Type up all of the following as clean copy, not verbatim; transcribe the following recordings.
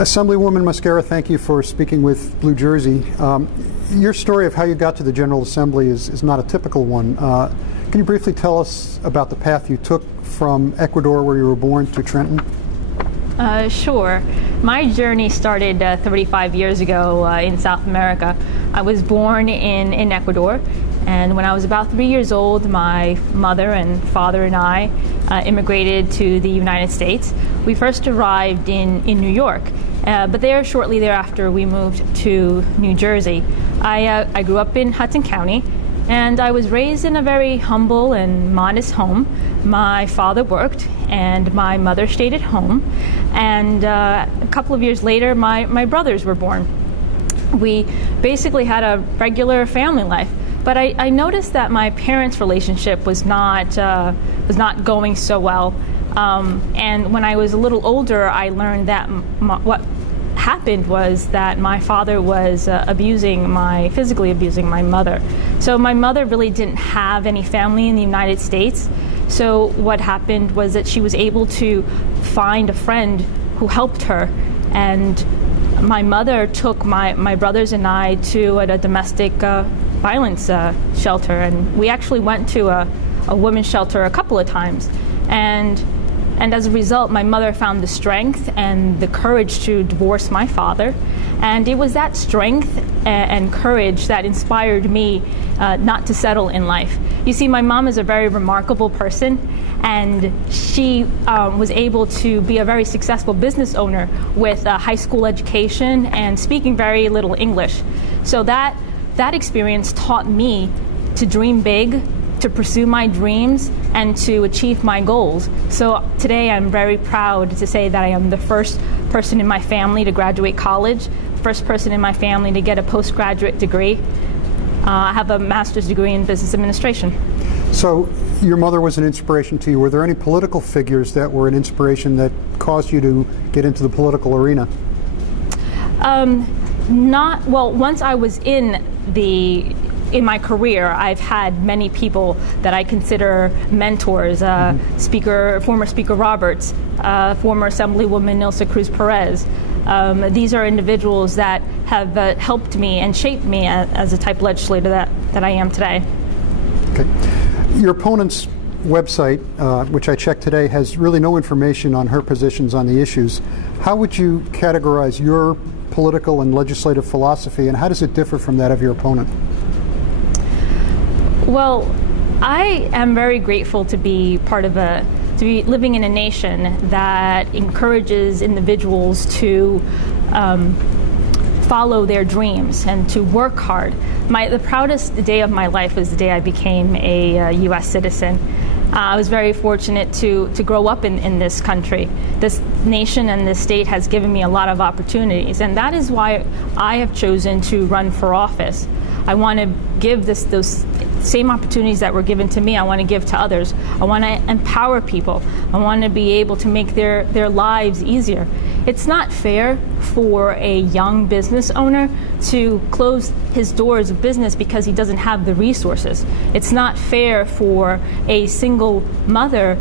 Assemblywoman Mosquera, thank you for speaking with Blue Jersey. Your story of how you got to the General Assembly is not a typical one. Can you briefly tell us about the path you took from Ecuador, where you were born, to Trenton? Sure. My journey started 35 years ago in South America. I was born in Ecuador, and when I was about 3 years old, my mother and father and I immigrated to the United States. We first arrived in New York, but shortly thereafter we moved to New Jersey. I grew up in Hudson County, and I was raised in a very humble and modest home. My father worked and my mother stayed at home, and a couple of years later my brothers were born. We basically had a regular family life, but I noticed that my parents' relationship was not going so well. And when I was a little older, I learned that what happened was that my father was physically abusing my mother. So my mother really didn't have any family in the United States. So what happened was that she was able to find a friend who helped her, and my mother took my brothers and I to a domestic violence shelter, and we actually went to a women's shelter a couple of times. And as a result, my mother found the strength and the courage to divorce my father. And it was that strength and courage that inspired me not to settle in life. You see, my mom is a very remarkable person, and she was able to be a very successful business owner with a high school education and speaking very little English. So that experience taught me to dream big, to pursue my dreams, and to achieve my goals. So today I'm very proud to say that I am the first person in my family to graduate college, first person in my family to get a postgraduate degree. I have a master's degree in business administration. So your mother was an inspiration to you. Were there any political figures that were an inspiration that caused you to get into the political arena? Once I was in my career, I've had many people that I consider mentors. Former Speaker Roberts, former Assemblywoman Nilsa Cruz Perez. These are individuals that have helped me and shaped me as a type of legislator that I am today. Okay. Your opponent's website, which I checked today, has really no information on her positions on the issues. How would you categorize your political and legislative philosophy, and how does it differ from that of your opponent? Well, I am very grateful to be living in a nation that encourages individuals to follow their dreams and to work hard. The proudest day of my life was the day I became a U.S. citizen. I was very fortunate to grow up in this country. This nation and this state has given me a lot of opportunities, and that is why I have chosen to run for office. I want to give those same opportunities that were given to me, I want to give to others. I want to empower people. I want to be able to make their lives easier. It's not fair for a young business owner to close his doors of business because he doesn't have the resources. It's not fair for a single mother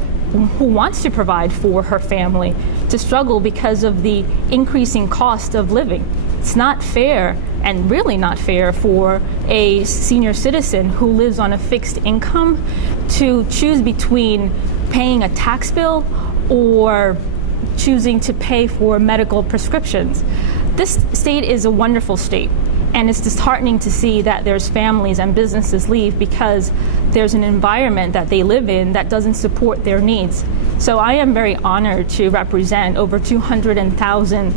who wants to provide for her family to struggle because of the increasing cost of living. It's not fair, and really not fair, for a senior citizen who lives on a fixed income to choose between paying a tax bill or choosing to pay for medical prescriptions. This state is a wonderful state, and it's disheartening to see that there's families and businesses leave because there's an environment that they live in that doesn't support their needs. So I am very honored to represent over 200,000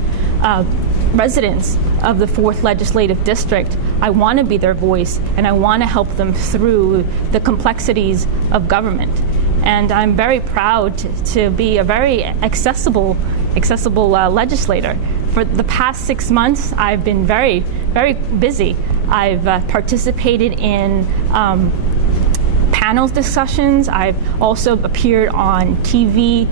residents of the 4th Legislative District. I want to be their voice, and I want to help them through the complexities of government. And I'm very proud to be a very accessible legislator. For the past 6 months, I've been very, very busy. I've participated in panels discussions. I've also appeared on TV,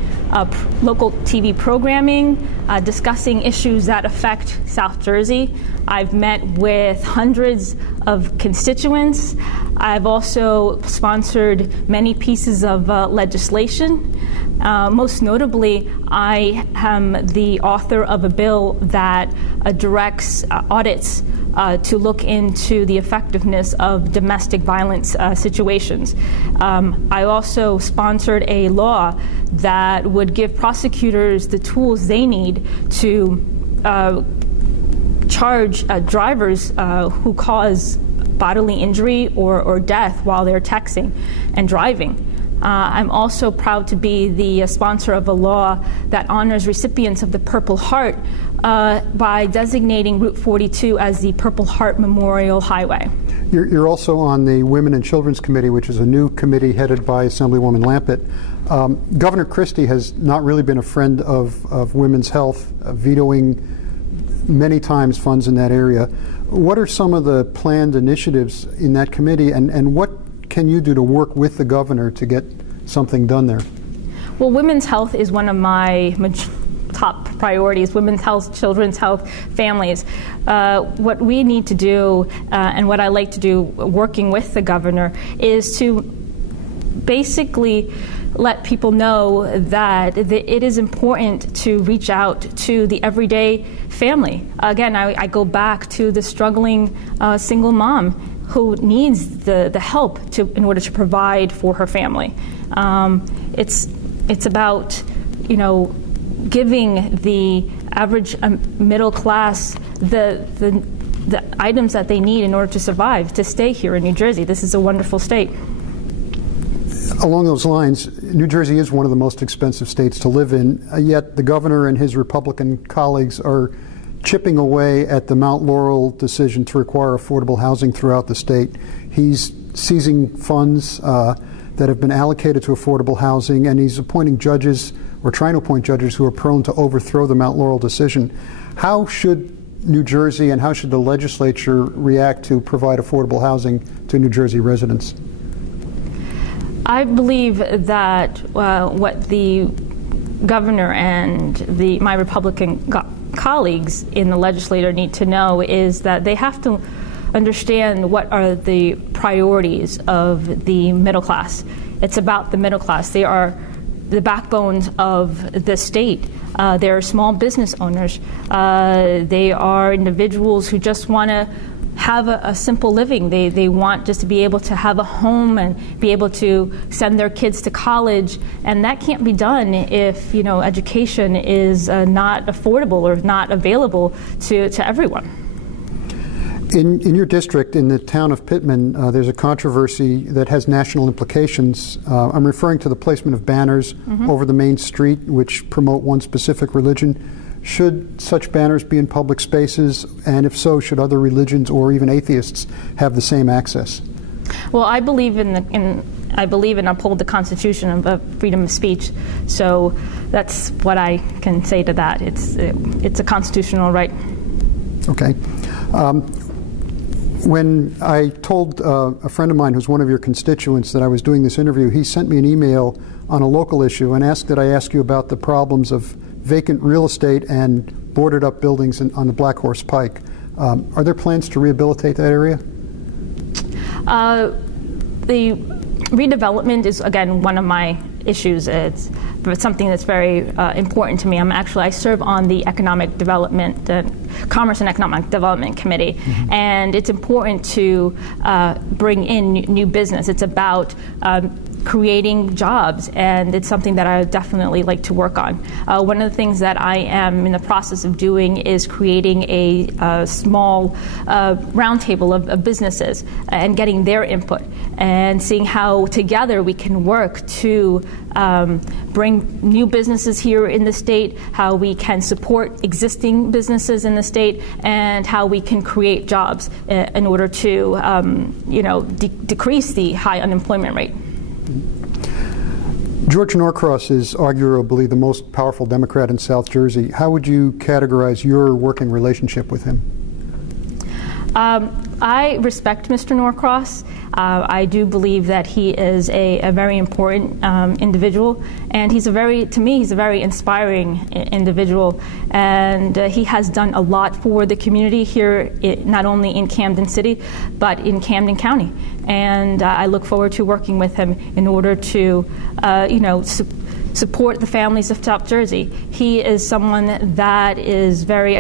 local TV programming, discussing issues that affect South Jersey. I've met with hundreds of constituents. I've also sponsored many pieces of legislation. Most notably, I am the author of a bill that directs audits to look into the effectiveness of domestic violence situations. I also sponsored a law that would give prosecutors the tools they need to charge drivers who cause bodily injury or death while they're texting and driving. I'm also proud to be the sponsor of a law that honors recipients of the Purple Heart by designating Route 42 as the Purple Heart Memorial Highway. You're also on the Women and Children's Committee, which is a new committee headed by Assemblywoman Lampitt. Governor Christie has not really been a friend of women's health, vetoing many times funds in that area. What are some of the planned initiatives in that committee, and what can you do to work with the governor to get something done there? Well, women's health is one of my top priorities. Women's health, children's health, families. What we need to do, and what I like to do working with the governor, is to basically let people know that it is important to reach out to the everyday family. Again, I go back to the struggling single mom who needs the help in order to provide for her family. It's about, giving the average middle class the items that they need in order to survive, to stay here in New Jersey. This is a wonderful state. Along those lines, New Jersey is one of the most expensive states to live in, yet the governor and his Republican colleagues are chipping away at the Mount Laurel decision to require affordable housing throughout the state. He's seizing funds that have been allocated to affordable housing, and he's appointing judges, or trying to appoint judges, who are prone to overthrow the Mount Laurel decision. How should New Jersey and how should the legislature react to provide affordable housing to New Jersey residents? I believe that what the governor and my Republican colleagues in the legislature need to know is that they have to understand what are the priorities of the middle class. It's about the middle class. They are the backbones of the state. They're small business owners. They are individuals who just want to have a simple living. They want just to be able to have a home and be able to send their kids to college, and that can't be done if education is not affordable or not available to everyone. In your district, in the town of Pittman, there's a controversy that has national implications. I'm referring to the placement of banners over the main street which promote one specific religion. Should such banners be in public spaces, and if so, should other religions or even atheists have the same access? Well, I believe I believe and uphold the Constitution of freedom of speech. So that's what I can say to that. It's a constitutional right. Okay. When I told a friend of mine who's one of your constituents that I was doing this interview, he sent me an email on a local issue and asked that I ask you about the problems of vacant real estate and boarded up buildings on the Black Horse Pike. Are there plans to rehabilitate that area? The redevelopment is, again, one of my issues. It's something that's very important to me. I serve on the Economic Development, Commerce and Economic Development Committee, and it's important to bring in new business. It's about creating jobs, and it's something that I would definitely like to work on. One of the things that I am in the process of doing is creating a small roundtable of businesses and getting their input and seeing how together we can work to bring new businesses here in the state, how we can support existing businesses in the state, and how we can create jobs in order to decrease the high unemployment rate. George Norcross is arguably the most powerful Democrat in South Jersey. How would you categorize your working relationship with him? I respect Mr. Norcross. I do believe that he is a very important individual, and to me, he's a very inspiring individual, and he has done a lot for the community here, not only in Camden City, but in Camden County. And I look forward to working with him in order to, support the families of South Jersey. He is someone that is very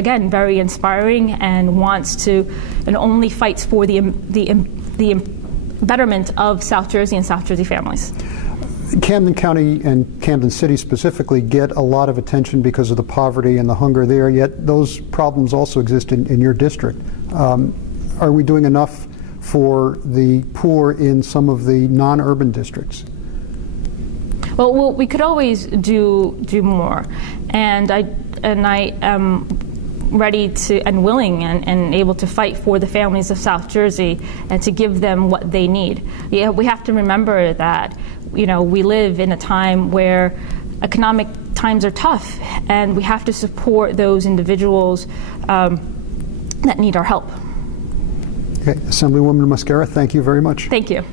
inspiring and wants to, and only fights for the betterment of South Jersey and South Jersey families. Camden County and Camden City specifically get a lot of attention because of the poverty and the hunger there, yet those problems also exist in your district. Are we doing enough for the poor in some of the non-urban districts? Well, we could always do more, and I am ready to and willing and able to fight for the families of South Jersey and to give them what they need. Yeah, we have to remember that we live in a time where economic times are tough, and we have to support those individuals that need our help. Okay, Assemblywoman Mosquera, thank you very much. Thank you.